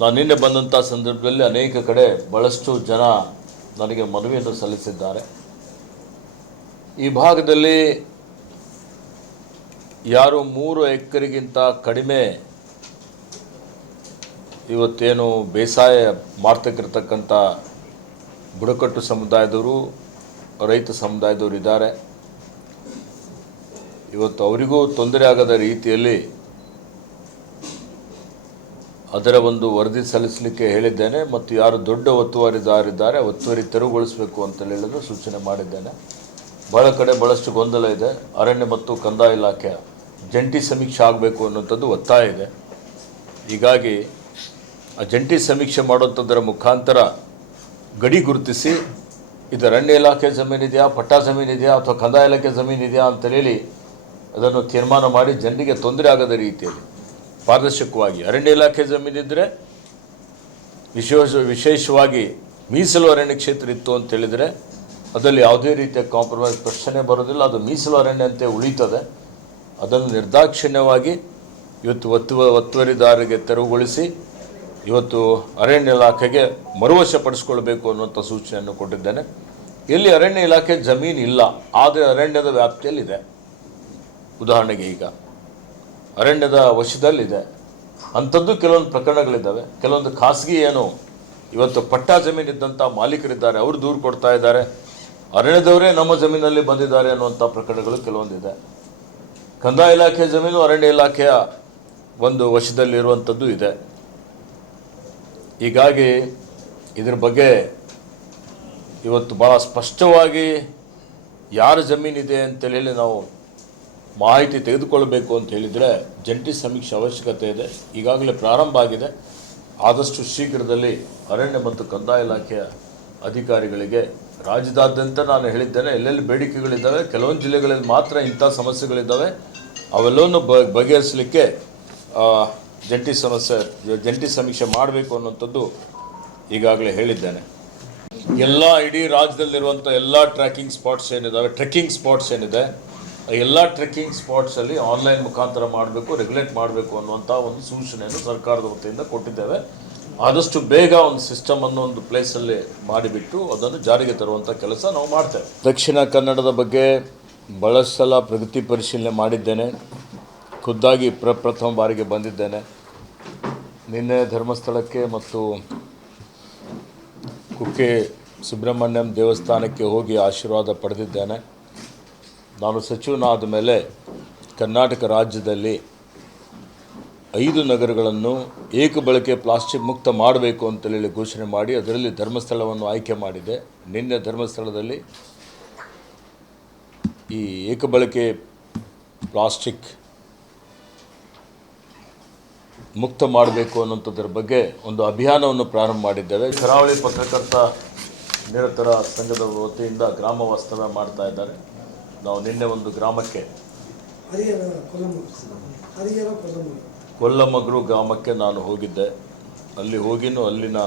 ನಾನು ನಿನ್ನೆ ಬಂದಂಥ ಸಂದರ್ಭದಲ್ಲಿ ಅನೇಕ ಕಡೆ ಭಾಳಷ್ಟು ಜನ ನನಗೆ ಮನವಿಯನ್ನು ಸಲ್ಲಿಸಿದ್ದಾರೆ. ಈ ಭಾಗದಲ್ಲಿ ಯಾರು ಮೂರು ಎಕರೆಗಿಂತ ಕಡಿಮೆ ಇವತ್ತೇನು ಬೇಸಾಯ ಮಾಡ್ತಕ್ಕಿರ್ತಕ್ಕಂಥ ಬುಡಕಟ್ಟು ಸಮುದಾಯದವರು, ರೈತ ಸಮುದಾಯದವರು ಇದ್ದಾರೆ. ಇವತ್ತು ಅವರಿಗೂ ತೊಂದರೆ ಆಗದ ರೀತಿಯಲ್ಲಿ ಅದರ ಒಂದು ವರದಿ ಸಲ್ಲಿಸಲಿಕ್ಕೆ ಹೇಳಿದ್ದೇನೆ ಮತ್ತು ಯಾರು ದೊಡ್ಡ ಒತ್ತುವರಿದಾರಿದ್ದಾರೆ ಒತ್ತುವರಿ ತೆರವುಗೊಳಿಸಬೇಕು ಅಂತ ಹೇಳಿದ್ರು ಸೂಚನೆ ಮಾಡಿದ್ದೇನೆ. ಬಹಳ ಕಡೆ ಭಾಳಷ್ಟು ಗೊಂದಲ ಇದೆ. ಅರಣ್ಯ ಮತ್ತು ಕಂದಾಯ ಇಲಾಖೆ ಜಂಟಿ ಸಮೀಕ್ಷೆ ಆಗಬೇಕು ಅನ್ನೋಂಥದ್ದು ಒತ್ತಾಯ ಇದೆ. ಹೀಗಾಗಿ ಆ ಜಂಟಿ ಸಮೀಕ್ಷೆ ಮಾಡುವಂಥದ್ದರ ಮುಖಾಂತರ ಗಡಿ ಗುರುತಿಸಿ, ಇದು ಅರಣ್ಯ ಇಲಾಖೆ ಜಮೀನಿದೆಯಾ, ಪಟ್ಟಾ ಜಮೀನಿದೆಯಾ ಅಥವಾ ಕಂದಾಯ ಇಲಾಖೆ ಜಮೀನಿದೆಯಾ ಅಂತ ಹೇಳಿ ಅದನ್ನು ತೀರ್ಮಾನ ಮಾಡಿ ಜನರಿಗೆ ತೊಂದರೆ ಆಗದ ರೀತಿಯಲ್ಲಿ ಪಾರದರ್ಶಕವಾಗಿ ಅರಣ್ಯ ಇಲಾಖೆ ಜಮೀನಿದ್ದರೆ ವಿಶೇಷ ವಿಶೇಷವಾಗಿ ಮೀಸಲು ಅರಣ್ಯ ಕ್ಷೇತ್ರ ಇತ್ತು ಅಂತ ಹೇಳಿದರೆ ಅದರಲ್ಲಿ ಯಾವುದೇ ರೀತಿಯ ಕಾಂಪ್ರಮೈಸ್ ಪ್ರಶ್ನೆ ಬರೋದಿಲ್ಲ. ಅದು ಮೀಸಲು ಅರಣ್ಯ ಅಂತೆ ಉಳಿತದೆ. ಅದನ್ನು ನಿರ್ದಾಕ್ಷಿಣ್ಯವಾಗಿ ಇವತ್ತು ಒತ್ತುವ ಒತ್ತುವರಿದಾರರಿಗೆ ತೆರವುಗೊಳಿಸಿ ಇವತ್ತು ಅರಣ್ಯ ಇಲಾಖೆಗೆ ಮರುವಶಪಡಿಸ್ಕೊಳ್ಬೇಕು ಅನ್ನುವಂಥ ಸೂಚನೆಯನ್ನು ಕೊಟ್ಟಿದ್ದೇನೆ. ಇಲ್ಲಿ ಅರಣ್ಯ ಇಲಾಖೆ ಇಲ್ಲ ಆದರೆ ಅರಣ್ಯದ ವ್ಯಾಪ್ತಿಯಲ್ಲಿದೆ. ಉದಾಹರಣೆಗೆ ಈಗ ಅರಣ್ಯದ ವಶದಲ್ಲಿದೆ. ಅಂಥದ್ದು ಕೆಲವೊಂದು ಪ್ರಕರಣಗಳಿದ್ದಾವೆ. ಕೆಲವೊಂದು ಖಾಸಗಿ ಏನು, ಇವತ್ತು ಪಟ್ಟಾ ಜಮೀನಿದ್ದಂಥ ಮಾಲೀಕರಿದ್ದಾರೆ, ಅವರು ದೂರು ಕೊಡ್ತಾ ಇದ್ದಾರೆ. ಅರಣ್ಯದವರೇ ನಮ್ಮ ಜಮೀನಲ್ಲಿ ಬಂದಿದ್ದಾರೆ ಅನ್ನುವಂಥ ಪ್ರಕರಣಗಳು ಕೆಲವೊಂದಿದೆ. ಕಂದಾಯ ಇಲಾಖೆಯ ಜಮೀನು ಅರಣ್ಯ ಇಲಾಖೆಯ ಒಂದು ವಶದಲ್ಲಿರುವಂಥದ್ದು ಇದೆ. ಹೀಗಾಗಿ ಇದ್ರ ಬಗ್ಗೆ ಇವತ್ತು ಭಾಳ ಸ್ಪಷ್ಟವಾಗಿ ಯಾರ ಜಮೀನಿದೆ ಅಂತೇಳಿ ನಾವು ಮಾಹಿತಿ ತೆಗೆದುಕೊಳ್ಳಬೇಕು ಅಂತ ಹೇಳಿದರೆ ಜಂಟಿ ಸಮೀಕ್ಷೆ ಅವಶ್ಯಕತೆ ಇದೆ. ಈಗಾಗಲೇ ಪ್ರಾರಂಭ ಆಗಿದೆ. ಆದಷ್ಟು ಶೀಘ್ರದಲ್ಲಿ ಅರಣ್ಯ ಮತ್ತು ಕಂದಾಯ ಇಲಾಖೆಯ ಅಧಿಕಾರಿಗಳಿಗೆ ರಾಜ್ಯದಾದ್ಯಂತ ನಾನು ಹೇಳಿದ್ದೇನೆ, ಎಲ್ಲೆಲ್ಲಿ ಬೇಡಿಕೆಗಳಿದ್ದಾವೆ, ಕೆಲವೊಂದು ಜಿಲ್ಲೆಗಳಲ್ಲಿ ಮಾತ್ರ ಇಂಥ ಸಮಸ್ಯೆಗಳಿದ್ದಾವೆ. ಅವೆಲ್ಲವನ್ನು ಬ, ಬಗೆಹರಿಸಲಿಕ್ಕೆ ಜಂಟಿ ಸಮಸ್ಯೆ, ಜಂಟಿ ಸಮೀಕ್ಷೆ ಮಾಡಬೇಕು ಅನ್ನುವಂಥದ್ದು ಈಗಾಗಲೇ ಹೇಳಿದ್ದೇನೆ. ಎಲ್ಲ ಇಡೀ ರಾಜ್ಯದಲ್ಲಿರುವಂಥ ಎಲ್ಲ ಟ್ರ್ಯಾಕಿಂಗ್ ಸ್ಪಾಟ್ಸ್ ಏನಿದ್ದಾವೆ ಟ್ರೆಕ್ಕಿಂಗ್ ಸ್ಪಾಟ್ಸ್ ಏನಿದೆ ಎಲ್ಲ ಟ್ರೆಕ್ಕಿಂಗ್ ಸ್ಪಾಟ್ಸಲ್ಲಿ ಆನ್ಲೈನ್ ಮುಖಾಂತರ ಮಾಡಬೇಕು, ರೆಗ್ಯುಲೇಟ್ ಮಾಡಬೇಕು ಅನ್ನುವಂಥ ಒಂದು ಸೂಚನೆಯನ್ನು ಸರ್ಕಾರದ ವತಿಯಿಂದ ಕೊಟ್ಟಿದ್ದೇವೆ. ಆದಷ್ಟು ಬೇಗ ಒಂದು ಸಿಸ್ಟಮ್ ಅನ್ನು ಒಂದು ಪ್ಲೇಸಲ್ಲಿ ಮಾಡಿಬಿಟ್ಟು ಅದನ್ನು ಜಾರಿಗೆ ತರುವಂಥ ಕೆಲಸ ನಾವು ಮಾಡ್ತೇವೆ. ದಕ್ಷಿಣ ಕನ್ನಡದ ಬಗ್ಗೆ ಭಾಳಷ್ಟು ಸಲ ಪ್ರಗತಿ ಪರಿಶೀಲನೆ ಮಾಡಿದ್ದೇನೆ. ಖುದ್ದಾಗಿ ಪ್ರಪ್ರಥಮ ಬಾರಿಗೆ ಬಂದಿದ್ದೇನೆ. ನಿನ್ನೆ ಧರ್ಮಸ್ಥಳಕ್ಕೆ ಮತ್ತು ಕುಕ್ಕೆ ಸುಬ್ರಹ್ಮಣ್ಯಂ ದೇವಸ್ಥಾನಕ್ಕೆ ಹೋಗಿ ಆಶೀರ್ವಾದ ಪಡೆದಿದ್ದೇನೆ. ನಾನು ಸಚಿವನಾದ ಮೇಲೆ ಕರ್ನಾಟಕ ರಾಜ್ಯದಲ್ಲಿ ಐದು ನಗರಗಳನ್ನು ಏಕಬಳಕೆ ಪ್ಲಾಸ್ಟಿಕ್ ಮುಕ್ತ ಮಾಡಬೇಕು ಅಂತೇಳಿ ಘೋಷಣೆ ಮಾಡಿ ಅದರಲ್ಲಿ ಧರ್ಮಸ್ಥಳವನ್ನು ಆಯ್ಕೆ ಮಾಡಿದೆ. ನಿನ್ನೆ ಧರ್ಮಸ್ಥಳದಲ್ಲಿ ಈ ಏಕಬಳಕೆ ಪ್ಲಾಸ್ಟಿಕ್ ಮುಕ್ತ ಮಾಡಬೇಕು ಅನ್ನೋಂಥದ್ರ ಬಗ್ಗೆ ಒಂದು ಅಭಿಯಾನವನ್ನು ಪ್ರಾರಂಭ ಮಾಡಿದ್ದೇವೆ. ಕರಾವಳಿ ಪತ್ರಕರ್ತ ನಿರತರ ಸಂಘದ ವತಿಯಿಂದ ಗ್ರಾಮ ವಾಸ್ತವ್ಯ ಮಾಡ್ತಾ ಇದ್ದಾರೆ. ನಾವು ನಿನ್ನೆ ಒಂದು ಗ್ರಾಮಕ್ಕೆ ಕೊಲ್ಲಮಗ್ರು ಗ್ರಾಮಕ್ಕೆ ನಾನು ಹೋಗಿದ್ದೆ. ಅಲ್ಲಿ ಹೋಗಿನೂ ಅಲ್ಲಿನ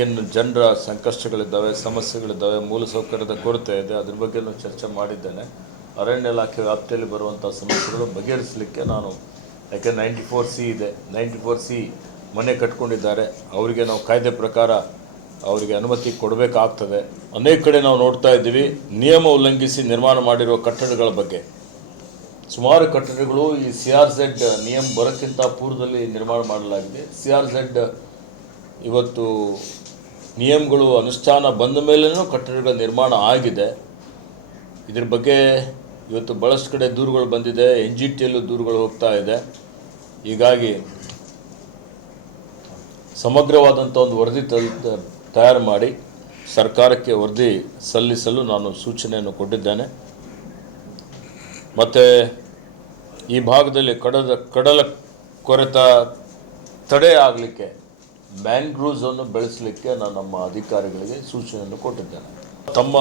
ಏನು ಜನರ ಸಂಕಷ್ಟಗಳಿದ್ದಾವೆ ಸಮಸ್ಯೆಗಳಿದ್ದಾವೆ ಮೂಲಸೌಕರ್ಯದ ಕೊರತೆ ಇದೆ ಅದ್ರ ಬಗ್ಗೆನೂ ಚರ್ಚೆ ಮಾಡಿದ್ದೇನೆ. ಅರಣ್ಯ ಇಲಾಖೆ ವ್ಯಾಪ್ತಿಯಲ್ಲಿ ಬರುವಂಥ ಸಮಸ್ಯೆಗಳು ಬಗೆಹರಿಸಲಿಕ್ಕೆ ನಾನು ಯಾಕೆ ನೈಂಟಿ ಫೋರ್ ಸಿ ಇದೆ. ನೈಂಟಿ ಫೋರ್ ಸಿ ಮನೆ ಕಟ್ಕೊಂಡಿದ್ದಾರೆ. ಅವರಿಗೆ ನಾವು ಕಾಯ್ದೆ ಪ್ರಕಾರ ಅವರಿಗೆ ಅನುಮತಿ ಕೊಡಬೇಕಾಗ್ತದೆ. ಅನೇಕ ಕಡೆ ನಾವು ನೋಡ್ತಾ ಇದ್ದೀವಿ, ನಿಯಮ ಉಲ್ಲಂಘಿಸಿ ನಿರ್ಮಾಣ ಮಾಡಿರುವ ಕಟ್ಟಡಗಳ ಬಗ್ಗೆ. ಸುಮಾರು ಕಟ್ಟಡಗಳು ಈ ಸಿ ಆರ್ ಝೆಡ್ ನಿಯಮ ಬರೋಕ್ಕಿಂತ ಪೂರ್ವದಲ್ಲಿ ನಿರ್ಮಾಣ ಮಾಡಲಾಗಿದೆ. ಸಿ ಆರ್ ಝೆಡ್ ಇವತ್ತು ನಿಯಮಗಳು ಅನುಷ್ಠಾನ ಬಂದ ಮೇಲೂ ಕಟ್ಟಡಗಳ ನಿರ್ಮಾಣ ಆಗಿದೆ. ಇದ್ರ ಬಗ್ಗೆ ಇವತ್ತು ಭಾಳಷ್ಟು ಕಡೆ ದೂರುಗಳು ಬಂದಿದೆ, ಎನ್ ಜಿ ಟಿಯಲ್ಲೂ ದೂರುಗಳು ಹೋಗ್ತಾ ಇದೆ. ಹೀಗಾಗಿ ಸಮಗ್ರವಾದಂಥ ಒಂದು ವರದಿ ತಲ್- ತಯಾರು ಮಾಡಿ ಸರ್ಕಾರಕ್ಕೆ ವರದಿ ಸಲ್ಲಿಸಲು ನಾನು ಸೂಚನೆಯನ್ನು ಕೊಟ್ಟಿದ್ದೇನೆ. ಮತ್ತು ಈ ಭಾಗದಲ್ಲಿ ಕಡದ, ಕಡಲ ಕೊರೆತ ತಡೆ ಆಗಲಿಕ್ಕೆ ಮ್ಯಾಂಗ್ರೂವ್ಸನ್ನು ಬೆಳೆಸಲಿಕ್ಕೆ ನಾನು ನಮ್ಮ ಅಧಿಕಾರಿಗಳಿಗೆ ಸೂಚನೆಯನ್ನು ಕೊಟ್ಟಿದ್ದೇನೆ. ತಮ್ಮ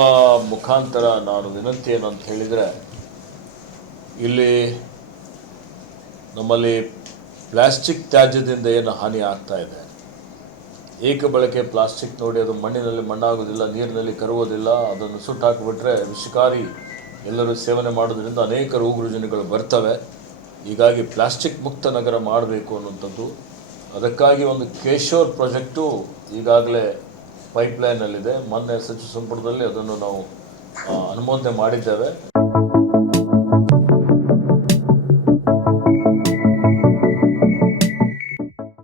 ಮುಖಾಂತರ ನಾನು ವಿನಂತಿ ಏನಂತ ಹೇಳಿದರೆ, ಇಲ್ಲಿ ನಮ್ಮಲ್ಲಿ ಪ್ಲಾಸ್ಟಿಕ್ ತ್ಯಾಜ್ಯದಿಂದ ಏನು ಹಾನಿ ಆಗ್ತಾ ಇದೆ? ಏಕ ಬಳಕೆ ಪ್ಲಾಸ್ಟಿಕ್ ನೋಡಿ ಅದು ಮಣ್ಣಿನಲ್ಲಿ ಮಣ್ಣಾಗೋದಿಲ್ಲ ನೀರಿನಲ್ಲಿ ಕರುವುದಿಲ್ಲ ಅದನ್ನು ಸುಟ್ಟಾಕಿಬಿಟ್ರೆ ವಿಷಕಾರಿ ಎಲ್ಲರೂ ಸೇವನೆ ಮಾಡೋದ್ರಿಂದ ಅನೇಕ ರೋಗ ರುಜಿನಗಳು ಬರ್ತವೆ. ಹೀಗಾಗಿ ಪ್ಲಾಸ್ಟಿಕ್ ಮುಕ್ತ ನಗರ ಮಾಡಬೇಕು ಅನ್ನುವಂಥದ್ದು. ಅದಕ್ಕಾಗಿ ಒಂದು ಕೇಶೋರ್ ಪ್ರಾಜೆಕ್ಟು ಈಗಾಗಲೇ ಪೈಪ್ಲೈನಲ್ಲಿದೆ. ಮೊನ್ನೆ ಸಚಿವ ಸಂಪುಟದಲ್ಲಿ ಅದನ್ನು ನಾವು ಅನುಮೋದನೆ ಮಾಡಿದ್ದೇವೆ.